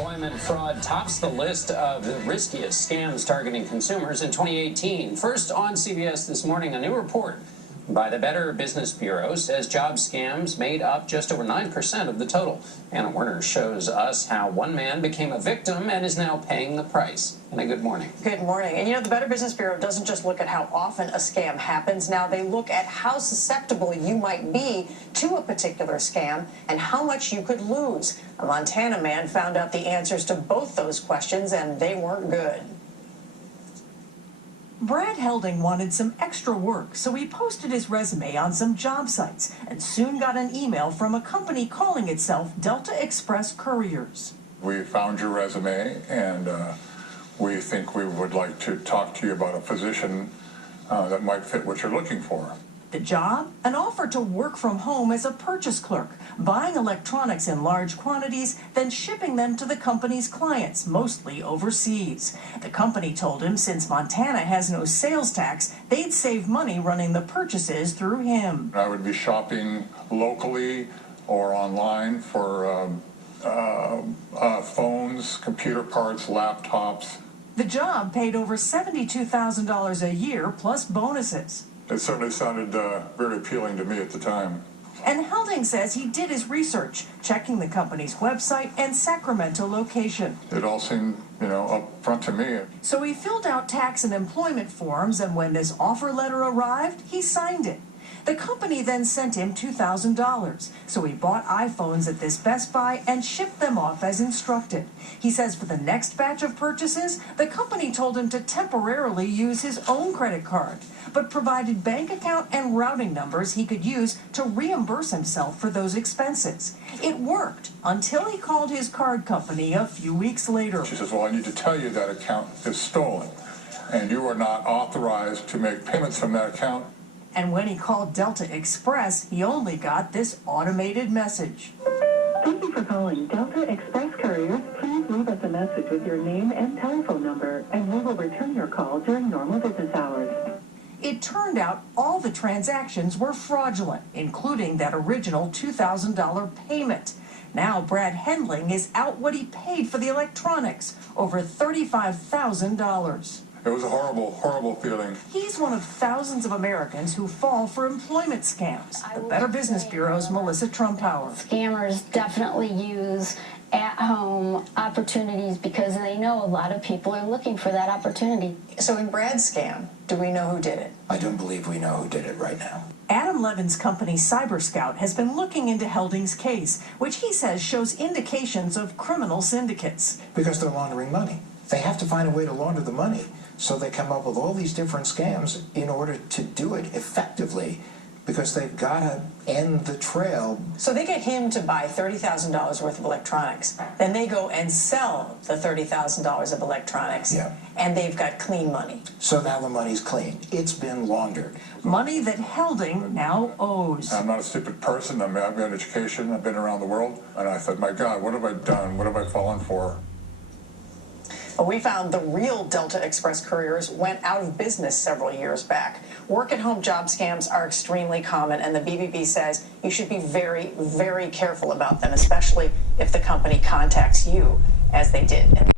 Unemployment fraud tops the list of the riskiest scams targeting consumers in 2018. First on CBS This Morning, a new report by the Better Business Bureau says job scams made up just over 9% of the total. Anna Werner shows us how one man became a victim and is now paying the price. Anna, good morning. Good morning. And you know, the Better Business Bureau doesn't just look at how often a scam happens. Now they look at how susceptible you might be to a particular scam and how much you could lose. A Montana man found out the answers to both those questions, and they weren't good. Brad Helding wanted some extra work, so he posted his resume on some job sites and soon got an email from a company calling itself Delta Express Couriers. We found your resume, and we think we would like to talk to you about a position that might fit what you're looking for. The job? An offer to work from home as a purchase clerk, buying electronics in large quantities, then shipping them to the company's clients, mostly overseas. The company told him since Montana has no sales tax, they'd save money running the purchases through him. I would be shopping locally or online for phones, computer parts, laptops. The job paid over $72,000 a year plus bonuses. It certainly sounded very appealing to me at the time. And Helding says he did his research, checking the company's website and Sacramento location. It all seemed, up front to me. So he filled out tax and employment forms, and when this offer letter arrived, he signed it. The company then sent him $2,000, so he bought iPhones at this Best Buy and shipped them off as instructed. He says for the next batch of purchases, the company told him to temporarily use his own credit card, but provided bank account and routing numbers he could use to reimburse himself for those expenses. It worked until he called his card company a few weeks later. She says, well, I need to tell you that account is stolen, and you are not authorized to make payments from that account. And when he called Delta Express, he only got this automated message. Thank you for calling Delta Express Couriers. Please leave us a message with your name and telephone number, and we will return your call during normal business hours. It turned out all the transactions were fraudulent, including that original $2,000 payment. Now Brad Helding is out what he paid for the electronics, over $35,000. It was a horrible, horrible feeling. He's one of thousands of Americans who fall for employment scams. The Better Business Bureau's Melissa Trumpauer. Scammers definitely use at-home opportunities because they know a lot of people are looking for that opportunity. So in Brad's scam, do we know who did it? I don't believe we know who did it right now. Adam Levin's company CyberScout has been looking into Helding's case, which he says shows indications of criminal syndicates. Because they're laundering money. They have to find a way to launder the money. So they come up with all these different scams in order to do it effectively, because they've got to end the trail. So they get him to buy $30,000 worth of electronics. Then they go and sell the $30,000 of electronics, and they've got clean money. So now the money's clean. It's been laundered. Money that Helding now owes. I'm not a stupid person. I've got an education. I've been around the world. And I thought, my God, what have I done? What have I fallen for? We found the real Delta Express Couriers went out of business several years back. Work-at-home job scams are extremely common, and the BBB says you should be very, very careful about them, especially if the company contacts you, as they did.